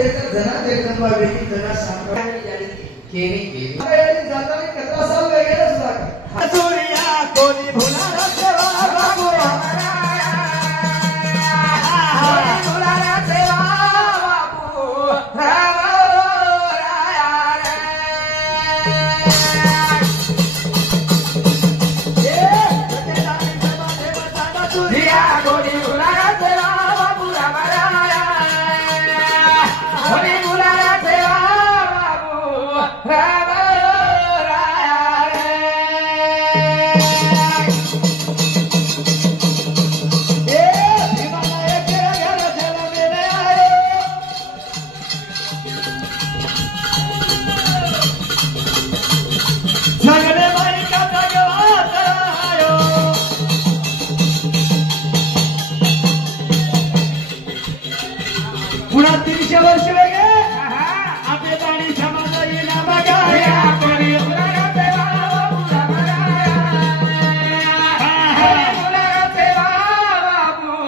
जना जगदंबा बेटी जना सांभाळायला जाडी केली जाताना कचरा साल वगैरे सुद्धा सूर्या कोणी भुलाला सेवा बाबू भुलाला सेवा बाबू सूर्या कोणी भुलाला सेवा बाबू कोणी भुलाला सेवा बाबू पुन्हा 300 वर्ष वेगे आपले पाणी समाज येणा बघाया कोणी भुलाला सेवा बाबू भुलाला सेवा बाबू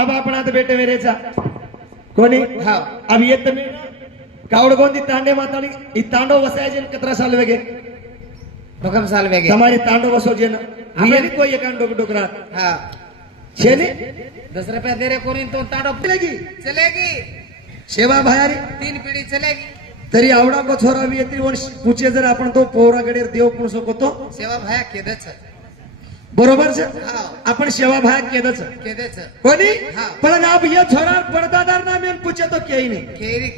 अब अपना तो बेटे मेरे चा कोणी हाँ अब ये तुम्हें कावड़गोंदी तांडे माता ने तांडो वसाय जन 17 साल वेगे हुकम साल वेगे हमारी तांडो वसो जन हमें कोई एकांत डोकरा हाँ चले 10 रुपया दे रहे कोणी तो तांडो चलेगी सेवा भायारी 3 पिढी चलेगी तरी आवडा को छोरा भी येते वन पूछे जर आपण तो पोराकडे देव कोण सोको सेवा भाया केदच बरोबर छे हाँ आपण सेवा भाया केदच कोणी हाँ पण अब ये छोरा पड़दादार नाम में पूछे तो केही नहीं केरी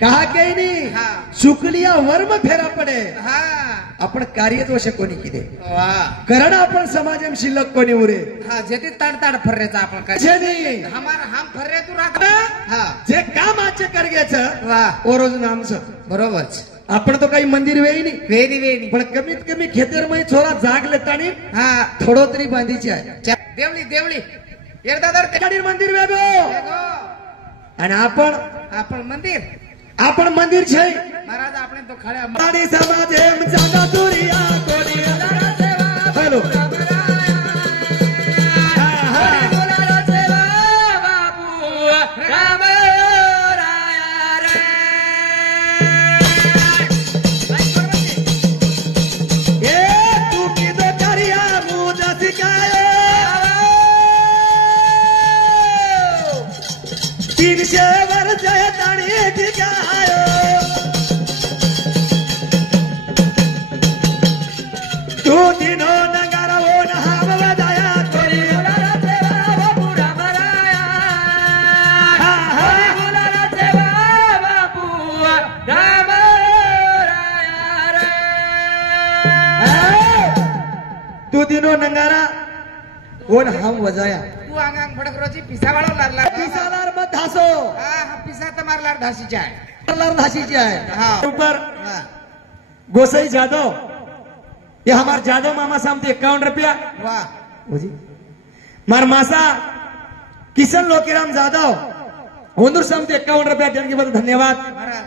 कहा केही नहीं हाँ शुक्लिया वर्म फेरा पडे हाँ आपण कार्य दोष कोणी किदे वाह कारण आपण समाजम शिल्लक कोणी उरे हाँ जेती ताड फर्रेचा आपण काय जे नाही हमारा हम फर्रे तू राख हाँ जे काम आचे कर घ्यायचं वाह ओ रोज नामचं बरोबर आपण तो काही मंदिर वेई नाही वेणी पण कमीत कमी खेतेर मध्ये छोरा जाग लेतानी हाँ थोडो तरी बांधीची आहे देवळी येरदादर गाडी मंदिर वेगो आणि आपण मंदिर छै महाराज आपण तो खड्या आणि समाज एम जागा दुरिया कोणी हॅलो दिनो नंगारा कोण हम वजाया तू अंगांग भडक रोजी पिसा वाळव लागला पिसालार मत धासो हा पिसा तर मारलार धाशीची आहे हाँ ऊपर गोसाई जादव ये हमार जादव मामा सामने 51 रुपया वाह जी मार मासा किशन लोकीराम जादव होंदूर सामने 51 रुपया देने के बाद धन्यवाद महाराज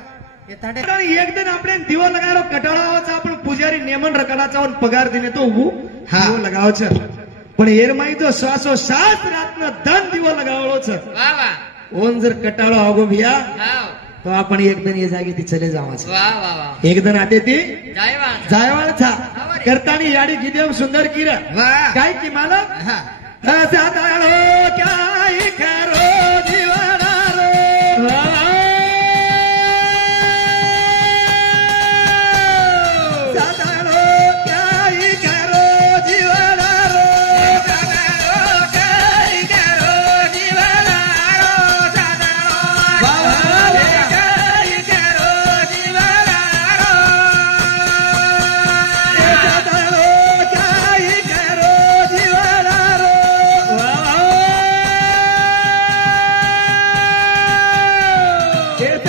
ये ताडे एक दिन आपण दिवा लगायला कटाळावाचा आपण पुजारी नेमन रकडाचा पगार देणे तो उभू हा. दिवो लगाव छ पण एरमाई तो श्वासो श्वास रातन धन दिवो लगावलो छ वा वा ओन जर कटाळो आगो भिया हाव तो आपण एक दिन ये जागी ती चले जावाच वा वा वा एक दिन आते ती जायवा जायवाळ था करतानी याडी गिदेव सुंदर कीर वा काय की माला हा साताळो काय करो जीवनारो साताळो काय करो जीवनारो साताळो काय करो जीवनारो साताळो काय करो जीवनारो साताळो काय करो जीवनारो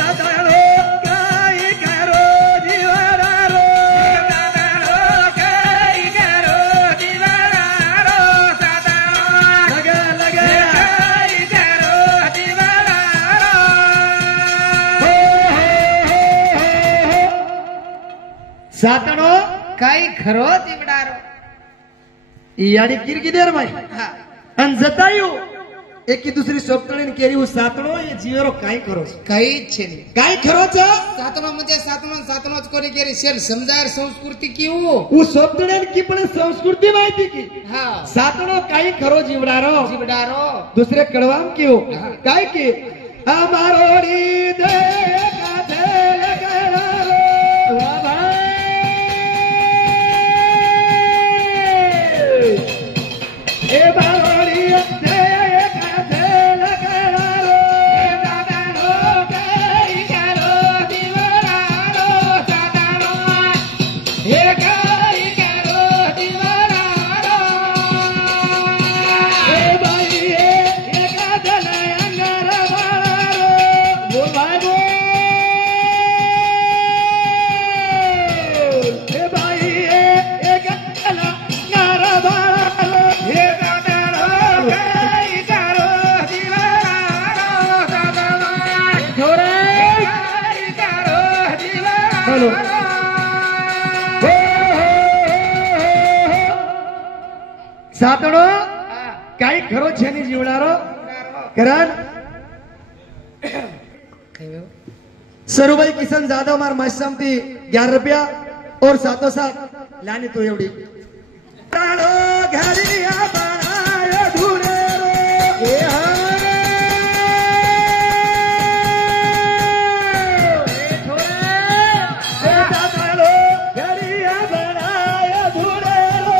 साताळो काय करो जीवनारो साताळो काय करो जीवनारो साताळो लगा लगा काय करो जीवनारो साताळो काही खरो दिवडारो याडी किरकिदेर माई हा आणि जतायू एकी दुसरी सोपतळीन केरी उ सातणो ये जीवरो काय करो काही इच्छे नाही काय खरोच सातनो म्हणजे सातनोच कोणी केली शेल समजार संस्कृती किऊ उ सोपतळीन की पण संस्कृती माहिती की हा सातणो काय खरो जीवडारो जीवडारो दुसरे दुसरे कळवाम की हो हा. काय की अमारोडी देखा थे लगारो ए बारोडी देखा थे लगारो साताळो काय करो जीवनारो साताळो हे काय करो जीवनारो ए बाई एका जलयांगर बाळारो बोलागो ए बाई एका जलयांगर बाळारो हे साताळो काय करो जीवनारो साताळो थोरे काय करो हॅलो. जीवनारो सातडो काही खरो छेनी जीवनारो कारण सरुबाई किसन जाधव मार मशमती 11 रुपया और सातों साथ लानी तो एवढी ताळो घरी या बाळाय धुरे रो ए हा ए थोरे ए ताळो घरी या बाळाय धुरे रो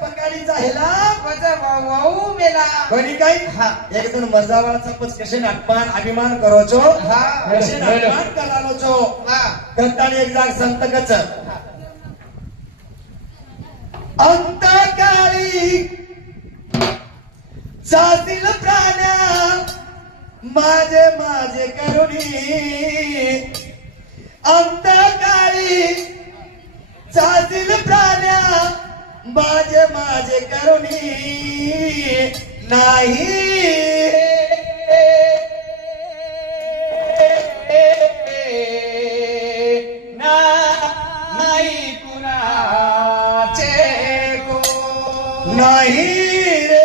पंगाडीचा हेला वाऊ मेला कोणी काही एकदम मजावाळाचा पच कशे नाटपान अभिमान करोचो हा. कशे नाटपान करालोचो हा करताना एक जाग संतकच अंतकाळी जातील प्राण्या माझे माझे करुणी अंतकाळी जातील प्राण्या माझे माझे करुणी नाही नाही कुणाचे को नाही रे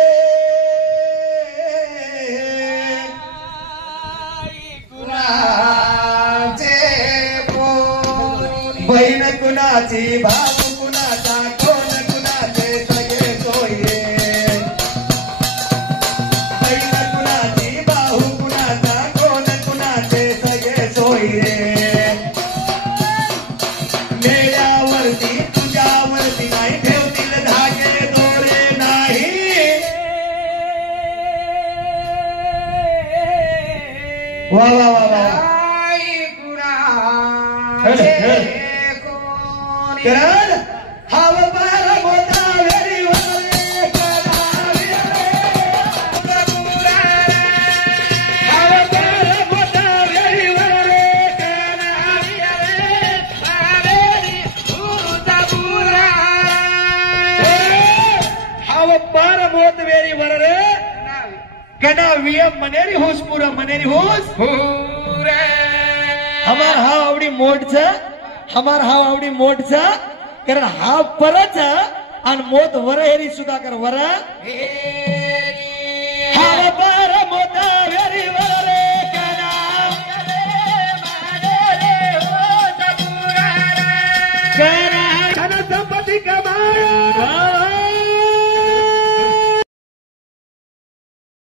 कुणाचे को बहीण कुणाची भाऊ कुणाचा कोण कुणाचे सगळे सोये बहीण कुणाची भाऊ कुणाचा कोण कुणाचे सगळे सोये मेळ्यावरती तुझ्यावरती नाही ठेवतील धागे दोरे नाही वा वा वा वा नाही कुणाचे करण हाव पार मोता वेरी वरे कराविया रे प्रभुरा हाव पार मोता वेरी वरे कराविया रे पावेरी तुझा बुरा हाव पार मोत वेरी वरे कना वियम मनेरी होस पूरा मनेरी होस पूरा हमार हाव आवडी मोठ छ हमार हाव आवडी मोठ छ कारण हाव परच आणि मोत वर हेरी सुधाकर वर हाव पर मोत